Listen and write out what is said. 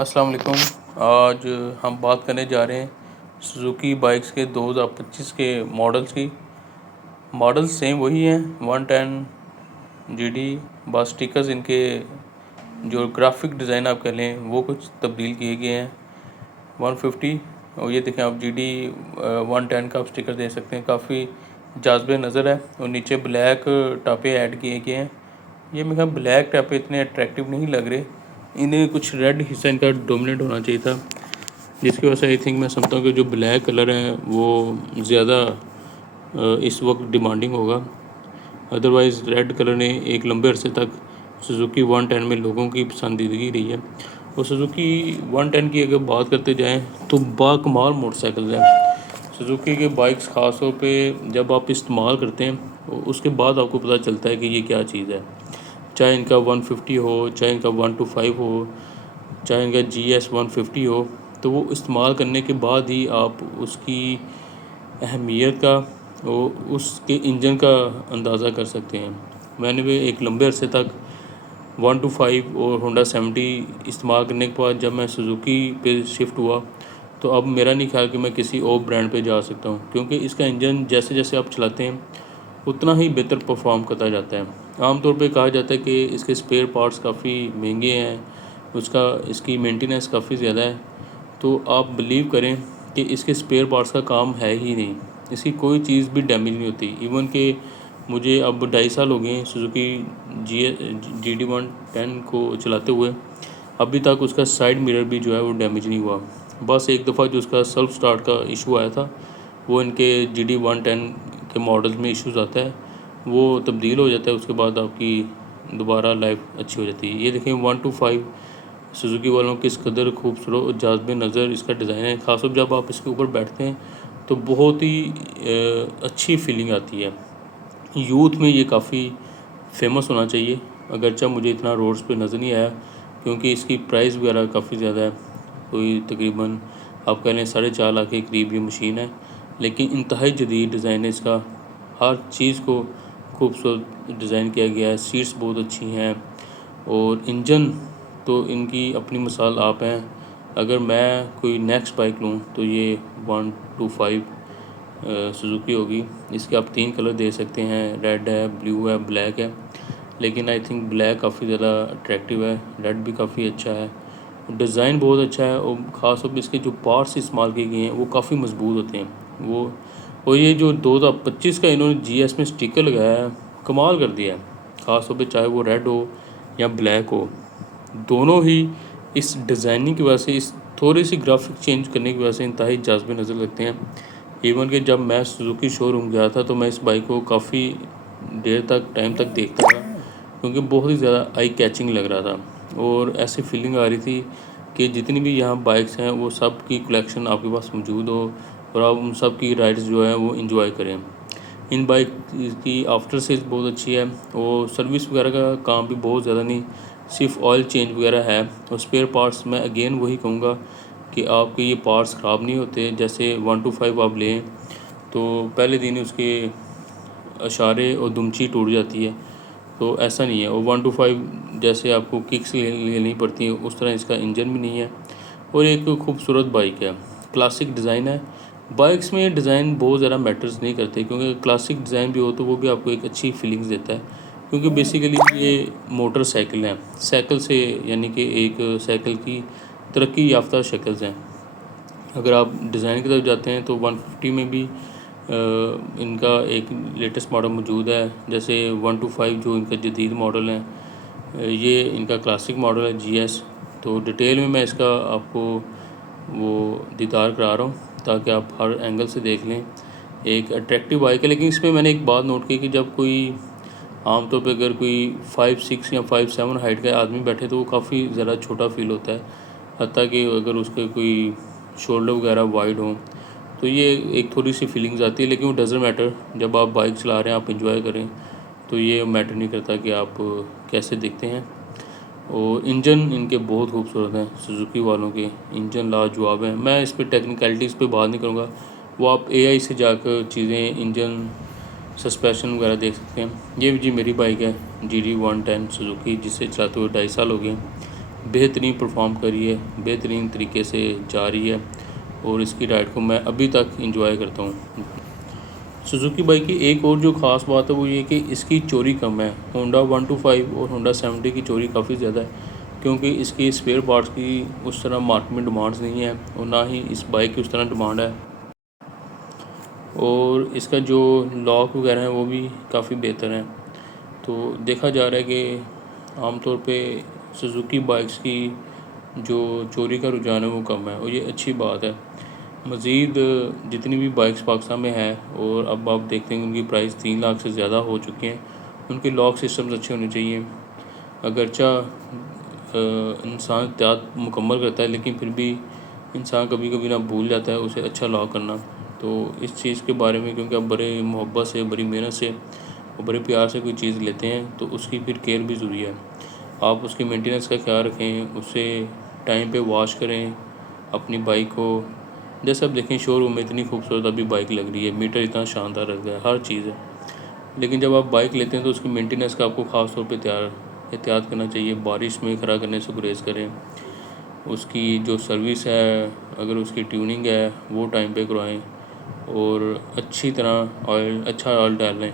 अस्सलाम वालेकुम। आज हम बात करने जा रहे हैं सुजुकी बाइक्स के 2025 के मॉडल्स की। मॉडल्स सेम वही हैं 110 जीडी, बस स्टिकर्स इनके जो ग्राफिक डिज़ाइन आप कह लें वो कुछ तब्दील किए गए हैं। 150 और ये देखें आप जीडी 110 का आप स्टिकर दे सकते हैं, काफ़ी जाज़बे नज़र है। और नीचे ब्लैक टापे ऐड किए गए हैं। ये मेरे ख्याल ब्लैक टापे इतने अट्रैक्टिव नहीं लग रहे, इन्हें कुछ रेड हिस्सा इनका डोमिनेट होना चाहिए था, जिसकी वजह से आई थिंक मैं समझता हूँ कि जो ब्लैक कलर है वो ज़्यादा इस वक्त डिमांडिंग होगा। अदरवाइज़ रेड कलर ने एक लंबे अरसे तक सुजुकी 110 में लोगों की पसंदीदगी रही है। और सुजुकी 110 की अगर बात करते जाएँ तो बाकमाल मोटरसाइकिल है। सुजुकी के बाइक्स ख़ास तौर पे जब आप इस्तेमाल करते हैं उसके बाद आपको पता चलता है कि ये क्या चीज़ है। चाहे इनका 150 हो, चाहे इनका 125 हो, चाहे इनका GS 150 हो, तो वो इस्तेमाल करने के बाद ही आप उसकी अहमियत का और उसके इंजन का अंदाज़ा कर सकते हैं। मैंने भी एक लंबे अरसे तक 125 और होंडा 70 इस्तेमाल करने के बाद जब मैं सुजुकी पे शिफ्ट हुआ तो अब मेरा नहीं ख्याल कि मैं किसी और ब्रांड पे जा सकता हूँ, क्योंकि इसका इंजन जैसे जैसे आप चलाते हैं उतना ही बेहतर परफॉर्म करता जाता है। आमतौर पे कहा जाता है कि इसके स्पेयर पार्ट्स काफ़ी महंगे हैं, इसकी मेंटेनेंस काफ़ी ज़्यादा है। तो आप बिलीव करें कि इसके स्पेयर पार्ट्स का काम है ही नहीं, इसकी कोई चीज़ भी डैमेज नहीं होती। इवन कि मुझे अब 2.5 साल हो गए हैं सुजुकी GD 110 को चलाते हुए, अभी तक उसका साइड मिरर भी जो है वो डैमेज नहीं हुआ। बस एक दफ़ा जो उसका सेल्फ स्टार्ट का इशू आया था, वो इनके GD 110 के मॉडल्स में इश्यूज़ आता है, वो तब्दील हो जाता है, उसके बाद आपकी दोबारा लाइफ अच्छी हो जाती है। ये देखें 125 सुजुकी वालों किस कदर खूबसूरत और जाज़बे नज़र इसका डिज़ाइन है। ख़ासतौर जब आप इसके ऊपर बैठते हैं तो बहुत ही अच्छी फीलिंग आती है। यूथ में ये काफ़ी फेमस होना चाहिए, अगरचे मुझे इतना रोड्स पे नज़र नहीं आया, क्योंकि इसकी प्राइस वगैरह काफ़ी ज़्यादा है। कोई तकरीबन आप कह लें 4.5 लाख के करीब ये मशीन है, लेकिन इंतहाई जदीद डिज़ाइन है इसका। हर चीज़ को खूबसूरत डिज़ाइन किया गया है। सीट्स बहुत अच्छी हैं और इंजन तो इनकी अपनी मिसाल आप हैं। अगर मैं कोई नेक्स्ट बाइक लूँ तो ये 125 सुजुकी होगी। इसके आप 3 कलर दे सकते हैं, रेड है, ब्लू है, ब्लैक है, लेकिन आई थिंक ब्लैक काफ़ी ज़्यादा अट्रैक्टिव है। रेड भी काफ़ी अच्छा है, डिज़ाइन बहुत अच्छा है और ख़ास तौर पर इसके जो पार्ट्स इस्तेमाल किए गए हैं वो काफ़ी मजबूत होते हैं। वो और ये जो 2025 का इन्होंने GS में स्टिकर लगाया है, कमाल कर दिया है। ख़ास तौर पे चाहे वो रेड हो या ब्लैक हो, दोनों ही इस डिज़ाइनिंग की वजह से, इस थोड़ी सी ग्राफिक चेंज करने की वजह से इंतहाई जाज़बे नज़र लगते हैं। इवन कि जब मैं सुजुकी शोरूम गया था तो मैं इस बाइक को काफ़ी देर तक टाइम तक देखता था, क्योंकि बहुत ही ज़्यादा आई कैचिंग लग रहा था और ऐसी फीलिंग आ रही थी कि जितनी भी यहाँ बाइक्स हैं वो सब की कलेक्शन आपके पास मौजूद हो और आप उन सब की राइड्स जो है वो इंजॉय करें। इन बाइक की आफ्टर सेल्स बहुत अच्छी है और सर्विस वगैरह का काम भी बहुत ज़्यादा नहीं, सिर्फ ऑयल चेंज वगैरह है। और स्पेयर पार्ट्स मैं अगेन वही कहूँगा कि आपके ये पार्ट्स ख़राब नहीं होते। जैसे 125 आप लें तो पहले दिन ही उसके अशारे और दुमची टूट जाती है, तो ऐसा नहीं है। और 125 जैसे आपको किक्स लेनी पड़ती है उस तरह इसका इंजन भी नहीं है और एक खूबसूरत बाइक है। क्लासिक डिज़ाइन है। बाइक्स में डिज़ाइन बहुत ज़्यादा मैटर्स नहीं करते, क्योंकि क्लासिक डिज़ाइन भी हो तो वो भी आपको एक अच्छी फीलिंग्स देता है, क्योंकि बेसिकली ये मोटरसाइकिल है, साइकिल से, यानी कि एक साइकिल की तरक्की याफ्ता शक्ल्स हैं। अगर आप डिज़ाइन की तरफ जाते हैं तो 150 में भी इनका एक लेटेस्ट मॉडल मौजूद है। जैसे 125 जो इनका जदीद मॉडल है, ये इनका क्लासिक मॉडल है GS। तो डिटेल में मैं इसका आपको वो दीदार करा रहा हूँ ताकि आप हर एंगल से देख लें। एक अट्रैक्टिव बाइक है, लेकिन इसमें मैंने एक बात नोट की कि जब कोई आमतौर पे अगर कोई 5'6" या 5'7" हाइट का आदमी बैठे तो वो काफ़ी ज़्यादा छोटा फील होता है, हत्ता कि अगर उसके कोई शोल्डर वगैरह वाइड हों तो ये एक थोड़ी सी फीलिंग्स आती है। लेकिन वो डज़न्ट मैटर, जब आप बाइक चला रहे हैं आप इंजॉय करें तो ये मैटर नहीं करता कि आप कैसे दिखते हैं। और इंजन इनके बहुत खूबसूरत हैं, सुजुकी वालों के इंजन लाजवाब हैं। मैं इस पर टेक्निकलिटीज़ पे बात नहीं करूँगा, वो आप AI से जाकर चीज़ें, इंजन, सस्पेंशन वगैरह देख सकते हैं। ये जी मेरी बाइक है GD 110 सुजुकी, जिसे चलाते हुए 2.5 साल हो गए। बेहतरीन परफॉर्म कर रही है, बेहतरीन तरीके से जा रही है और इसकी राइड को मैं अभी तक इंजॉय करता हूँ। सुजुकी बाइक की एक और जो ख़ास बात है वो ये कि इसकी चोरी कम है। होंडा 125 और होंडा 70 की चोरी काफ़ी ज़्यादा है, क्योंकि इसकी स्पेयर पार्ट्स की उस तरह मार्केट में डिमांड्स नहीं है और ना ही इस बाइक की उस तरह डिमांड है। और इसका जो लॉक वगैरह है वो भी काफ़ी बेहतर है। तो देखा जा रहा है कि आमतौर पे सुजुकी बाइक्स की जो चोरी का रुझान है वो कम है और ये अच्छी बात है। मज़ीद जितनी भी बाइक्स पाकिस्तान में है और अब आप देखते हैं उनकी प्राइस 3 लाख से ज़्यादा हो चुकी हैं, उनके लॉक सिस्टम्स अच्छे होने चाहिए। अगरचा इंसान एहतियात मुकम्मल करता है, लेकिन फिर भी इंसान कभी कभी ना भूल जाता है उसे अच्छा लॉक करना। तो इस चीज़ के बारे में, क्योंकि आप बड़े मोहब्बत से, बड़ी मेहनत से और बड़े प्यार से कोई चीज़ लेते हैं तो उसकी फिर केयर भी ज़रूरी है। आप उसकी मेंटेनेंस का ख्याल रखें, उसे टाइम पे वॉश करें अपनी बाइक को। जैसे आप देखें शोरूम में इतनी खूबसूरत अभी बाइक लग रही है, मीटर इतना शानदार लग रहा है, हर चीज़ है, लेकिन जब आप बाइक लेते हैं तो उसकी मेंटेनेंस का आपको ख़ास तौर पे एहतियात करना चाहिए। बारिश में खड़ा करने से गुरेज करें। उसकी जो सर्विस है, अगर उसकी ट्यूनिंग है वो टाइम पे करवाएं और अच्छी तरह अच्छा ऑयल डालें।